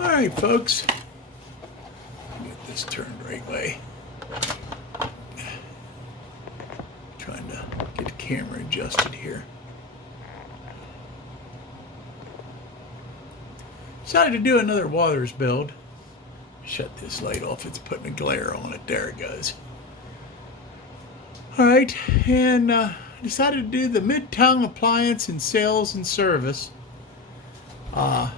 Alright folks, get this turned the right way. Trying to get the camera adjusted here. Decided to do another Walthers build. Shut this light off, it's putting a glare on it. There it goes. Alright, and decided to do the Midtown Appliance and Sales and Service. I'm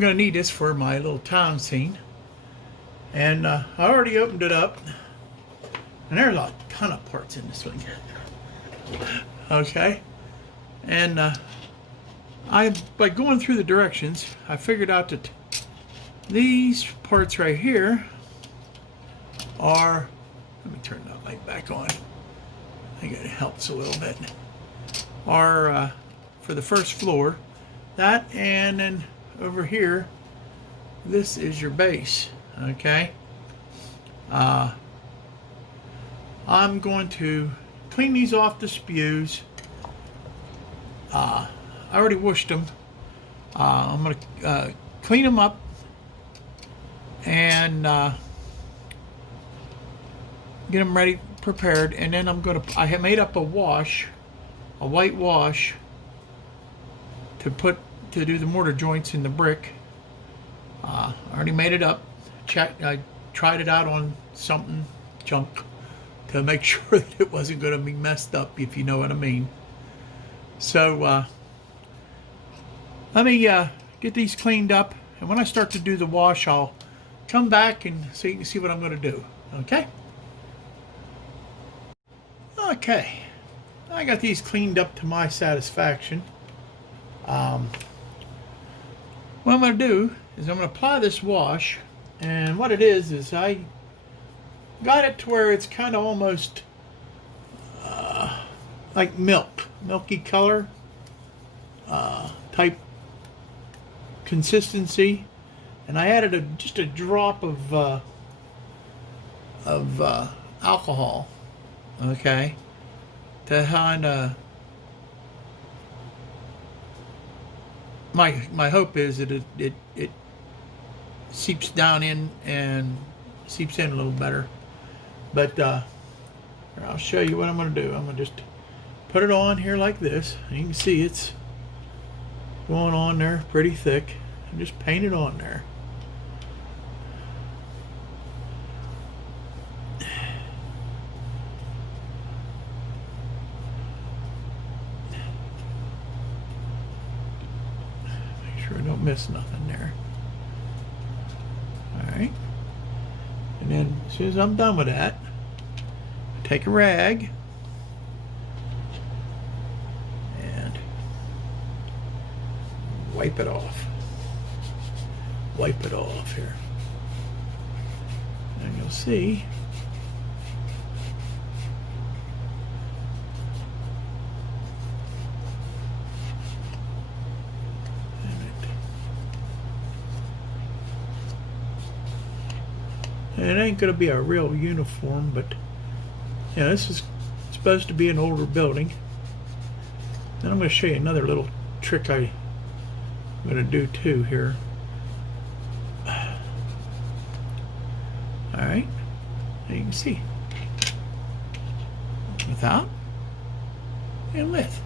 going to need this for my little town scene. And I already opened it up. And there's a ton of parts in this thing. Okay. And by going through the directions, I figured out that these parts right here are, let me turn that light back on. I think it helps a little bit. Are for the first floor. That, and then over here, this is your base. Okay. I'm going to clean these off the spews. I already washed them. I'm going to clean them up and get them ready, prepared, and then I'm going to, I have made up a wash, a white wash to do the mortar joints in the brick. I already made it up. I tried it out on something junk to make sure that it wasn't going to be messed up, if you know what I mean. So let me get these cleaned up, and when I start to do the wash, I'll come back and so you can see what I'm going to do. Okay? Okay. I got these cleaned up to my satisfaction. What I'm going to do is I'm going to apply this wash, and what it is I got it to where it's kind of almost like milky color type consistency, and I added just a drop of alcohol, okay, to kind of, my hope is that it seeps down in and seeps in a little better. But I'll show you what I'm going to do. I'm going to just put it on here like this. You can see it's going on there pretty thick. And just paint it on there. Make sure I don't miss nothing there. Alright. And then as soon as I'm done with that, take a rag and wipe it off. Wipe it off here. And you'll see and it ain't going to be a real uniform, but yeah, this is supposed to be an older building. Then I'm going to show you another little trick I'm going to do too here. Alright, you can see without and with.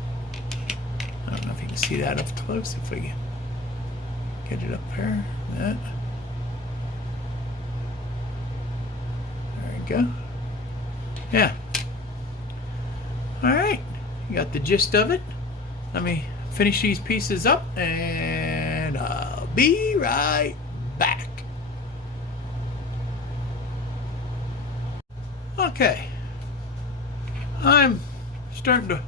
I don't know if you can see that up close, if we get it up there. That. There we go. Yeah. Alright, you got the gist of it. Let me finish these pieces up and I'll be right back. Okay, I'm starting to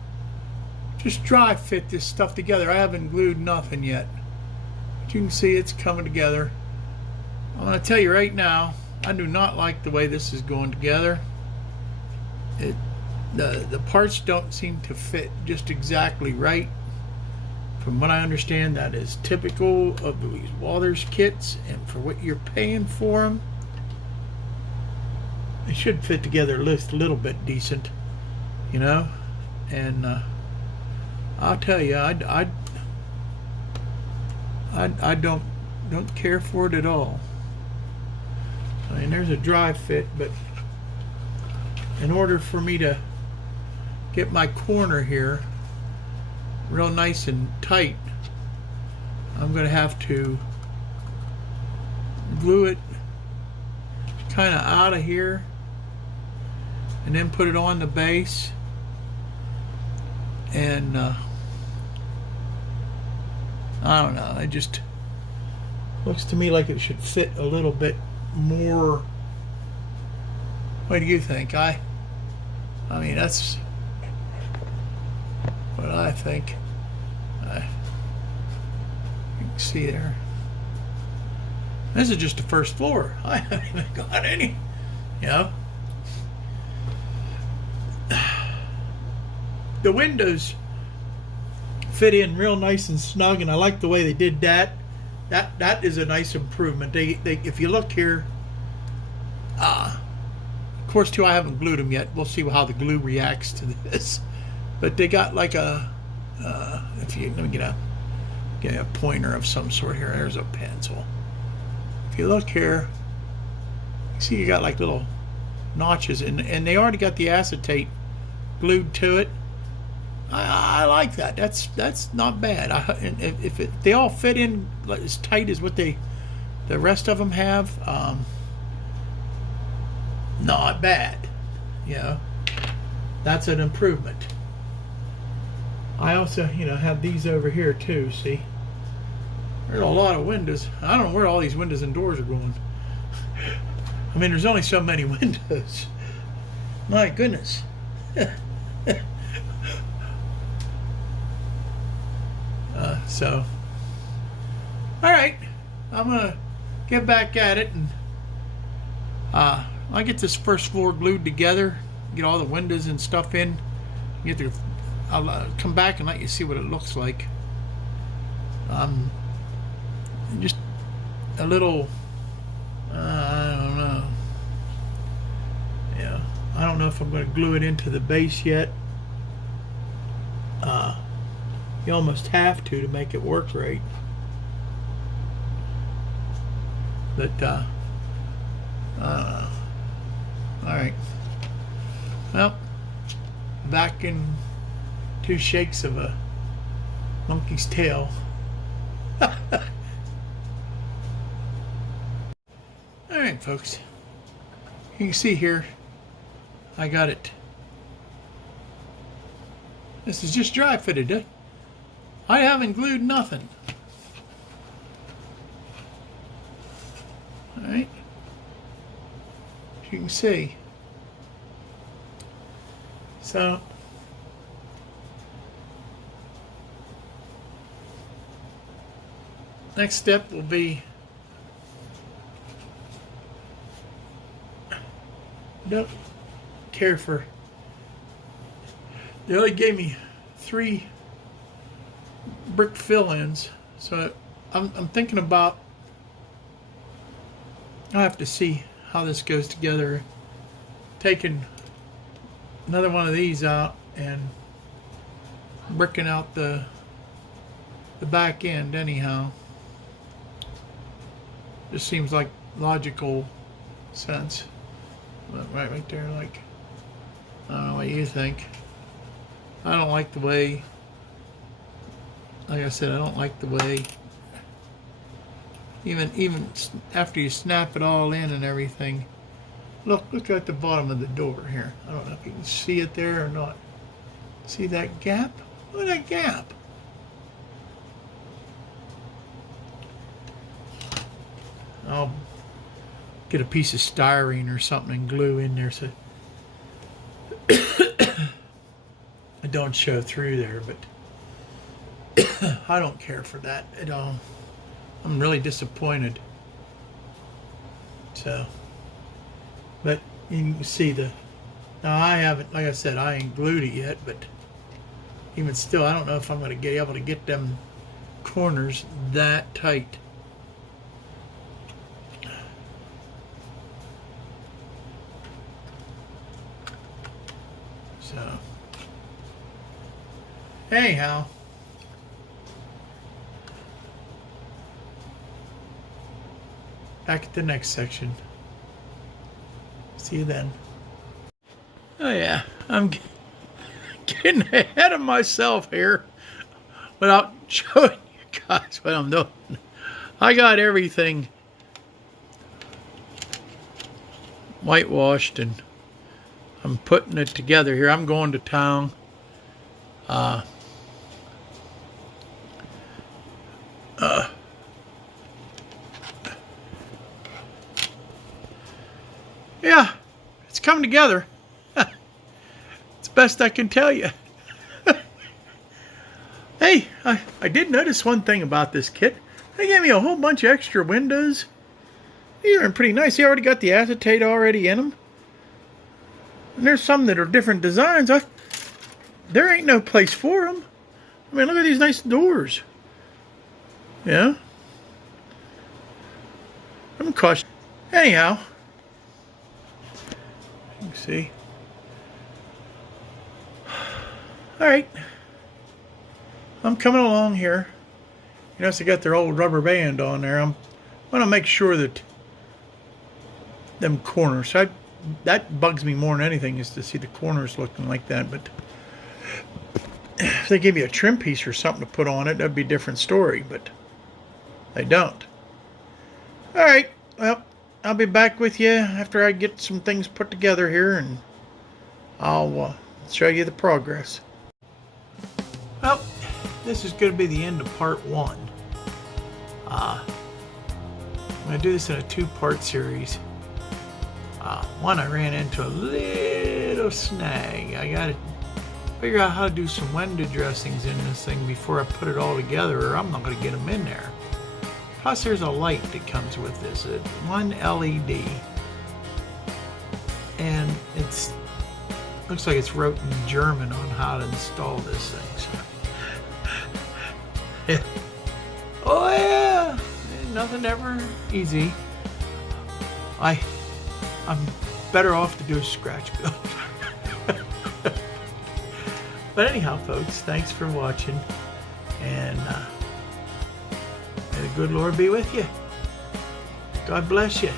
just dry fit this stuff together. I haven't glued nothing yet, but you can see it's coming together. I'm going to tell you right now, I do not like the way this is going together. The parts don't seem to fit just exactly right. From what I understand, that is typical of these Walthers kits, and for what you're paying for them, they should fit together at least a little bit decent, you know. And I'll tell you, I don't care for it at all. I mean, there's a dry fit, but in order for me to get my corner here real nice and tight, I'm going to have to glue it kind of out of here and then put it on the base, and I don't know, it just looks to me like it should fit a little bit more. What do you think? I mean, that's what I think. You can see there. This is just the first floor. I haven't even got any, you know. The windows fit in real nice and snug, and I like the way they did that. That is a nice improvement. They if you look here, of course too, I haven't glued them yet. We'll see how the glue reacts to this. But they got like a let me get a pointer of some sort here. There's a pencil. If you look here, you see you got like little notches, and they already got the acetate glued to it. I like that. That's not bad. If they all fit in as tight as what the rest of them have, not bad. You know, that's an improvement. I also, have these over here too. See, there's a lot of windows. I don't know where all these windows and doors are going. I mean, there's only so many windows. My goodness. So, all right, I'm gonna get back at it, and I get this first floor glued together, get all the windows and stuff in. I'll come back and let you see what it looks like. Just a little, I don't know. Yeah, I don't know if I'm going to glue it into the base yet. You almost have to make it work right. But I don't know. All right. Well, back in 2 shakes of a monkey's tail. All right, folks. You can see here, I got it. This is just dry fitted, eh? I haven't glued nothing. All right. As you can see. So, next step will be, don't care for, they only gave me 3 brick fill-ins, so I'm thinking about, I have to see how this goes together, taking another one of these out and bricking out the back end anyhow. Just seems like logical sense. But right there, like, I don't know what you think. I don't like the way, like I said, I don't like the way, even after you snap it all in and everything. Look at the bottom of the door here. I don't know if you can see it there or not. See that gap? Look at that gap. I'll get a piece of styrene or something and glue in there so it don't show through there, but I don't care for that at all. I'm really disappointed. So, but you can see now I haven't, like I said, I ain't glued it yet, but even still, I don't know if I'm going to be able to get them corners that tight. So, anyhow, back at the next section. See you then. Oh yeah, I'm getting ahead of myself here without showing you guys what I'm doing. I got everything whitewashed and I'm putting it together here. I'm going to town. Yeah, it's coming together. It's the best I can tell you. Hey, I did notice one thing about this kit. They gave me a whole bunch of extra windows. These are pretty nice. They already got the acetate already in them. And there's some that are different designs. There ain't no place for them. I mean, look at these nice doors. Yeah. I'm cautious. Anyhow. You can see. Alright. I'm coming along here. You notice they got their old rubber band on there. I'm going to make sure that them corners. That bugs me more than anything is to see the corners looking like that. But if they give you a trim piece or something to put on it, that'd be a different story. But they don't. Alright. Well, I'll be back with you after I get some things put together here, and I'll show you the progress. Well, this is going to be the end of part 1. I'm going to do this in a 2-part series. One, I ran into a little snag. I got to figure out how to do some window dressings in this thing before I put it all together, or I'm not going to get them in there. Plus, there's a light that comes with this, one LED, and looks like it's wrote in German on how to install this thing. So. Oh yeah, nothing ever easy. I'm better off to do a scratch build. But anyhow, folks, thanks for watching, and may the good Lord be with you. God bless you.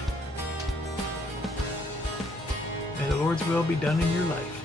May the Lord's will be done in your life.